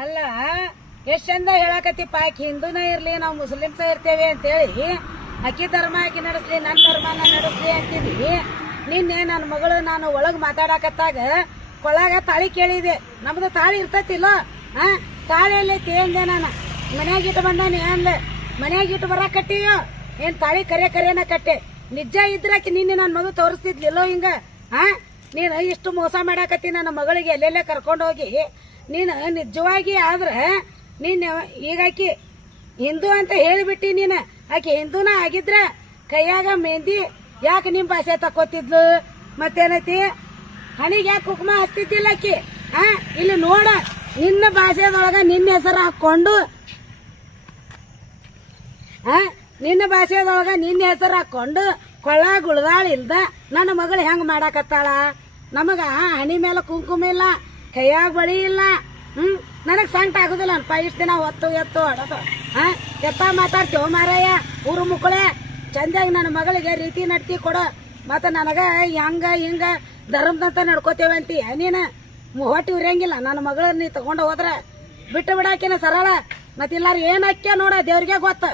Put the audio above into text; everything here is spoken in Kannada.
ಅಲ್ಲ ಎಷ್ಟ್ ಚಂದ ಹೇಳಾಕತ್ತಿಪ್ಪ, ಆಕಿ ಹಿಂದೂನ ಇರ್ಲಿ ನಾವು ಮುಸ್ಲಿಮ್ಸ ಇರ್ತೇವೆ ಅಂತೇಳಿ ಅಕ್ಕಿ ಧರ್ಮ ಆಕಿ ನಡೆಸ್ಲಿ ನನ್ನ ಧರ್ಮನ ನಡೆಸ್ಲಿ ಅಂತಿದ್ವಿ. ನಿನ್ನೆ ನನ್ನ ಮಗಳು ನಾನು ಒಳಗ್ ಮಾತಾಡಕತ್ತಾಗ ಕೊಳಗ ತಾಳಿ ಕೇಳಿದೆ. ನಮ್ದು ತಾಳಿ ಇರ್ತತಿಲ್ಲ, ತಾಳಿ ಎಲ್ಲೈತಿ ಅಂದೆ. ನಾನು ಮನ್ಯಾಗ ಇಟ್ಟು ಬಂದಾನೆ ಅಂದೆ. ಮನ್ಯಾಗ ಇಟ್ಟು ಬರಾಕಟ್ಟಿಯೋ ಏನ್ ತಾಳಿ ಕರೆನ ಕಟ್ಟೆ. ನಿಜ ಇದ್ರಾಕಿ ನಿನ್ನೆ ನನ್ನ ಮಗು ತೋರಿಸ್ತಿದ್ಲಿಲ್ಲೋ ಹಿಂಗ. ನೀನು ಇಷ್ಟು ಮೋಸ ಮಾಡಾಕತ್ತಿ ನನ್ನ ಮಗಳಿಗೆ ಎಲ್ಲೆಲ್ಲೇ ಕರ್ಕೊಂಡು ಹೋಗಿ. ನೀನು ನಿಜವಾಗಿ ಆದ್ರೆ ನೀನು ಈಗ ಆಕಿ ಹಿಂದೂ ಅಂತ ಹೇಳಿಬಿಟ್ಟಿ. ನೀನು ಆಕಿ ಹಿಂದೂನ ಆಗಿದ್ರ ಕೈಯಾಗ ಮೆಹಂದಿ ಯಾಕೆ ನಿಮ್ಮ ಭಾಷೆ ತಕೋತಿದ್ಲು? ಮತ್ತೇನೈತಿ ಹಣಿಗೆ ಯಾಕೆ ಕುಕ್ಮ ಹಚ್ತಿದ್ದಿಲ್ಲ ಆಕಿ? ಇಲ್ಲಿ ನೋಡ, ನಿನ್ನ ಭಾಷೆದೊಳಗ ನಿನ್ನ ಹೆಸರು ಹಾಕೊಂಡು ನಿನ್ನ ಭಾಷೆದೊಳಗ ನಿನ್ನ ಹೆಸರು ಹಾಕೊಂಡು ಕೊಳ್ಳ ಗುಳದಾಳ ಇಲ್ದ ನನ್ನ ಮಗಳು ಹೆಂಗ್ ಮಾಡಾಕತ್ತಾಳ? ನಮಗ ಹಣಿ ಮೇಲೆ ಕುಂಕುಮ ಇಲ್ಲ, ಕೈಯಾಗ ಬಳಿ ಇಲ್ಲ. ನನಗ್ ಸಂಕಟ ಆಗುದಿಲ್ಲ ಅನ್ಪ. ಇಷ್ಟ ದಿನ ಹೊತ್ತು ಎತ್ತು ಹೊಡೋದು ಎತ್ತ ಮಾತಾಡ್ತೇವ ಮಾರಾಯ. ಊರು ಮುಕ್ಕಳೆ ಚಂದಾಗಿ ನನ್ನ ಮಗಳಿಗೆ ರೀತಿ ನಡ್ತಿ ಕೊಡು. ಮತ್ತ ನನಗ ಹಂಗ ಹಿಂಗ ಧರ್ಮದಂತ ನಡ್ಕೋತೇವೆ ಅಂತೀಯ ನೀನು. ಹೊಟ್ಟಿ ಉರಿಯಂಗಿಲ್ಲ ನನ್ನ ಮಗಳ ನೀ ತಗೊಂಡ ಹೋದ್ರ ಬಿಟ್ಟು ಬಿಡಾಕಿನ ಸರಳ. ಮತ್ತಿಲ್ಲಾರ ಏನ್ ಹಾಕ್ಯ ನೋಡ, ದೇವ್ರಿಗೆ ಗೊತ್ತ.